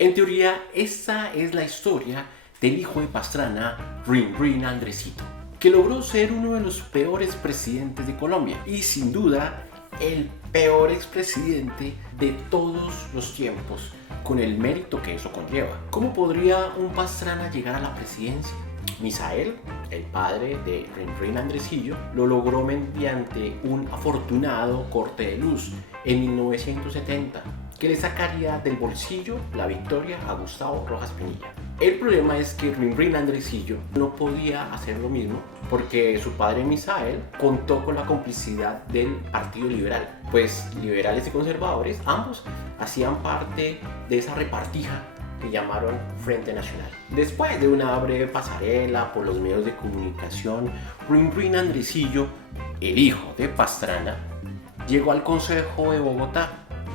En teoría, esta es la historia del hijo de Pastrana, Rin Andresito, que logró ser uno de los peores presidentes de Colombia y sin duda el peor expresidente de todos los tiempos, con el mérito que eso conlleva. ¿Cómo podría un Pastrana llegar a la presidencia? Misael, el padre de Rin Andresillo, lo logró mediante un afortunado corte de luz en 1970, que le sacaría del bolsillo la victoria a Gustavo Rojas Pinilla. El problema es que Rin Andresillo no podía hacer lo mismo porque su padre Misael contó con la complicidad del Partido Liberal, pues liberales y conservadores ambos hacían parte de esa repartija que llamaron Frente Nacional. Después de una breve pasarela por los medios de comunicación, Rin Andresillo, el hijo de Pastrana, llegó al Consejo de Bogotá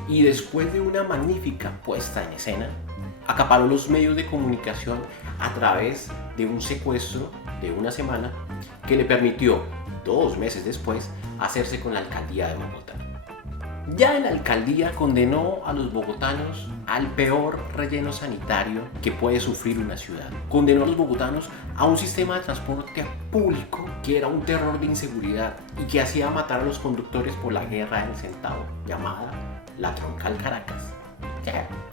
y después de una magnífica puesta en escena, acaparó los medios de comunicación a través de un secuestro de una semana que le permitió, 2 meses después, hacerse con la alcaldía de Bogotá. Ya en la alcaldía condenó a los bogotanos al peor relleno sanitario que puede sufrir una ciudad. Condenó a los bogotanos a un sistema de transporte público que era un terror de inseguridad y que hacía matar a los conductores por la guerra del centavo, llamada la Troncal Caracas.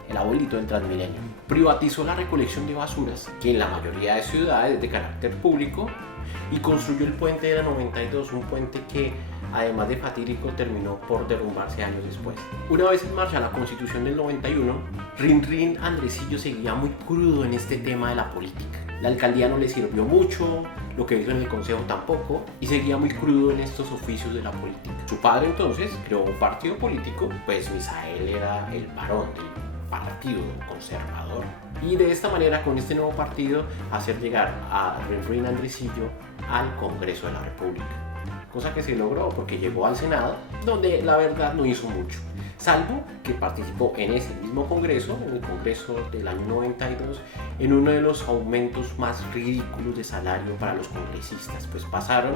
El abuelito del Transmilenio. Privatizó la recolección de basuras, que en la mayoría de ciudades es de carácter público, y construyó el puente de la 92, un puente que además de fatídico terminó por derrumbarse años después. Una vez en marcha la Constitución del 91, Rin Andresillo seguía muy crudo en este tema de la política. La alcaldía no le sirvió mucho, lo que hizo en el consejo tampoco, y seguía muy crudo en estos oficios de la política. Su padre entonces creó un partido político, pues Misael era el varón del partido conservador, y de esta manera, con este nuevo partido, hacer llegar a Rin Andresillo al Congreso de la República, cosa que se logró porque llegó al Senado, donde la verdad no hizo mucho, salvo que participó en ese mismo Congreso, en el Congreso del año 92, en uno de los aumentos más ridículos de salario para los congresistas, pues pasaron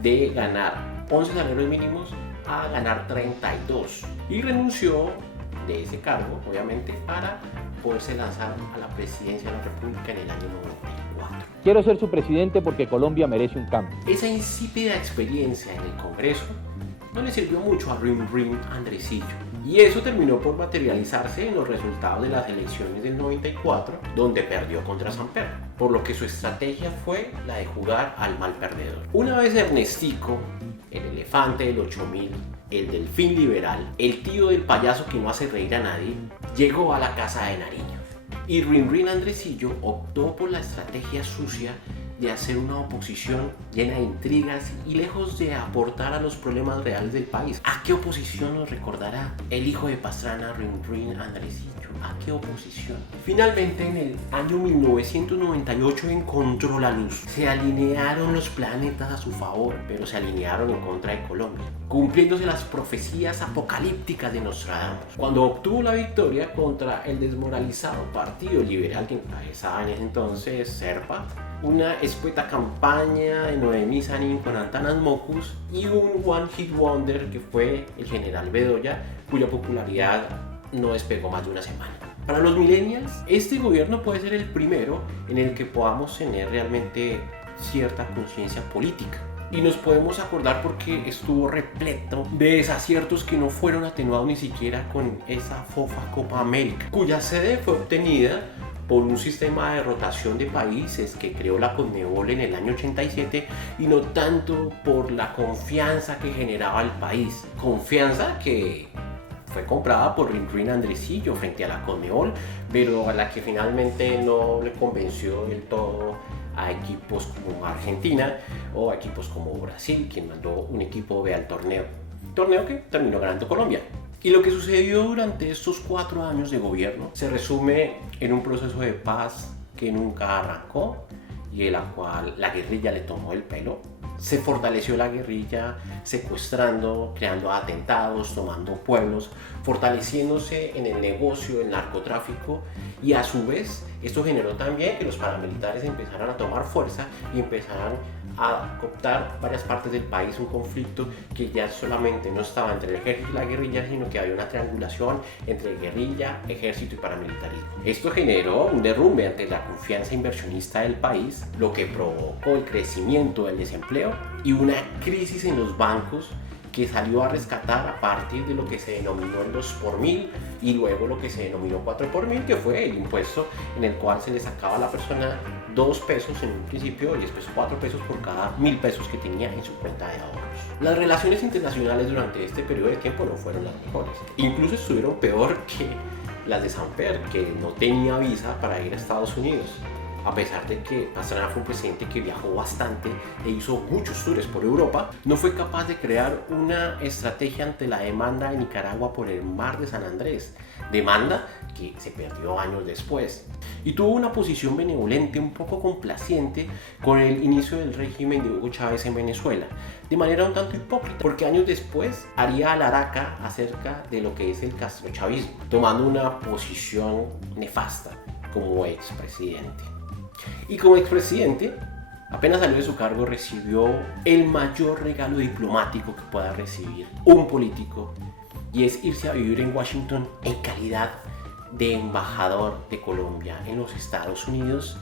de ganar 11 salarios mínimos a ganar 32, y renunció de ese cargo, obviamente, para poderse lanzar a la presidencia de la República en el año 94. Quiero ser su presidente porque Colombia merece un cambio. Esa insípida experiencia en el Congreso no le sirvió mucho a Rin Andresillo, y eso terminó por materializarse en los resultados de las elecciones del 94, donde perdió contra Samper, por lo que su estrategia fue la de jugar al mal perdedor. Una vez Ernestico, el elefante del 8000, el delfín liberal, el tío del payaso que no hace reír a nadie, llegó a la casa de Nariño, y Rin Andresillo optó por la estrategia sucia de hacer una oposición llena de intrigas y lejos de aportar a los problemas reales del país. ¿A qué oposición nos recordará el hijo de Pastrana, Rin Andresillo? ¿A qué oposición? Finalmente, en el año 1998 encontró la luz. Se alinearon los planetas a su favor, pero se alinearon en contra de Colombia, cumpliéndose las profecías apocalípticas de Nostradamus, cuando obtuvo la victoria contra el desmoralizado Partido Liberal que encabezaba en ese entonces Serpa, una escueta campaña de Noemí Sanín con Antanas Mocus y un One Hit Wonder que fue el general Bedoya, cuya popularidad no despegó más de una semana. Para los millennials, este gobierno puede ser el primero en el que podamos tener realmente cierta conciencia política. Y nos podemos acordar porque estuvo repleto de desaciertos que no fueron atenuados ni siquiera con esa fofa Copa América, cuya sede fue obtenida por un sistema de rotación de países que creó la Conmebol en el año 87 y no tanto por la confianza que generaba el país. Confianza que fue comprada por Rin Andresillo frente a la Conmebol, pero a la que finalmente no le convenció del todo a equipos como Argentina o a equipos como Brasil, quien mandó un equipo B al torneo que terminó ganando Colombia. Y lo que sucedió durante estos 4 años de gobierno se resume en un proceso de paz que nunca arrancó y en la cual la guerrilla le tomó el pelo. Se fortaleció la guerrilla secuestrando, creando atentados, tomando pueblos, fortaleciéndose en el negocio del narcotráfico y a su vez Esto generó también que los paramilitares empezaran a tomar fuerza y empezaran a cooptar varias partes del país, un conflicto que ya solamente no estaba entre el ejército y la guerrilla, sino que había una triangulación entre guerrilla, ejército y paramilitarismo. Esto generó un derrumbe ante la confianza inversionista del país, lo que provocó el crecimiento del desempleo y una crisis en los bancos que salió a rescatar a partir de lo que se denominó el 2 por mil y luego lo que se denominó 4 por mil, que fue el impuesto en el cual se le sacaba a la persona 2 pesos en un principio y después 4 pesos por cada 1.000 pesos que tenía en su cuenta de ahorros. Las relaciones internacionales durante este periodo de tiempo no fueron las mejores. Incluso estuvieron peor que las de Samper, que no tenía visa para ir a Estados Unidos. A pesar de que Pastrana fue un presidente que viajó bastante e hizo muchos tours por Europa, no fue capaz de crear una estrategia ante la demanda de Nicaragua por el mar de San Andrés, demanda que se perdió años después. Y tuvo una posición benevolente, un poco complaciente con el inicio del régimen de Hugo Chávez en Venezuela, de manera un tanto hipócrita, porque años después haría alaraca acerca de lo que es el castrochavismo, tomando una posición nefasta como expresidente. Y como expresidente, apenas salió de su cargo, recibió el mayor regalo diplomático que pueda recibir un político, y es irse a vivir en Washington en calidad de embajador de Colombia en los Estados Unidos,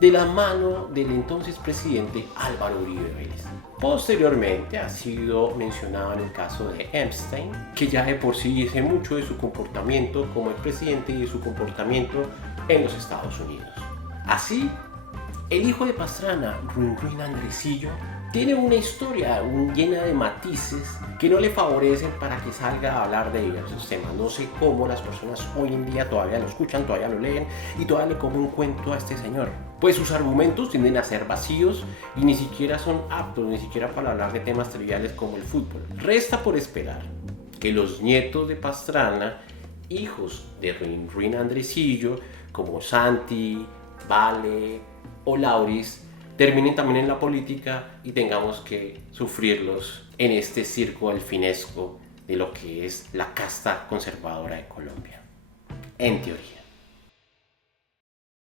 de la mano del entonces presidente Álvaro Uribe Vélez. Posteriormente ha sido mencionado en el caso de Epstein, que ya de por sí dice mucho de su comportamiento como expresidente y de su comportamiento en los Estados Unidos. Así, el hijo de Pastrana, Ruin Andresillo, tiene una historia llena de matices que no le favorecen para que salga a hablar de diversos temas. No sé cómo las personas hoy en día todavía lo escuchan, todavía lo leen y todavía le comen un cuento a este señor. Pues sus argumentos tienden a ser vacíos y ni siquiera son aptos, ni siquiera para hablar de temas triviales como el fútbol. Resta por esperar que los nietos de Pastrana, hijos de Ruin Andresillo, como Santi, Vale o Lauris, terminen también en la política y tengamos que sufrirlos en este circo alfinesco de lo que es la casta conservadora de Colombia, en teoría.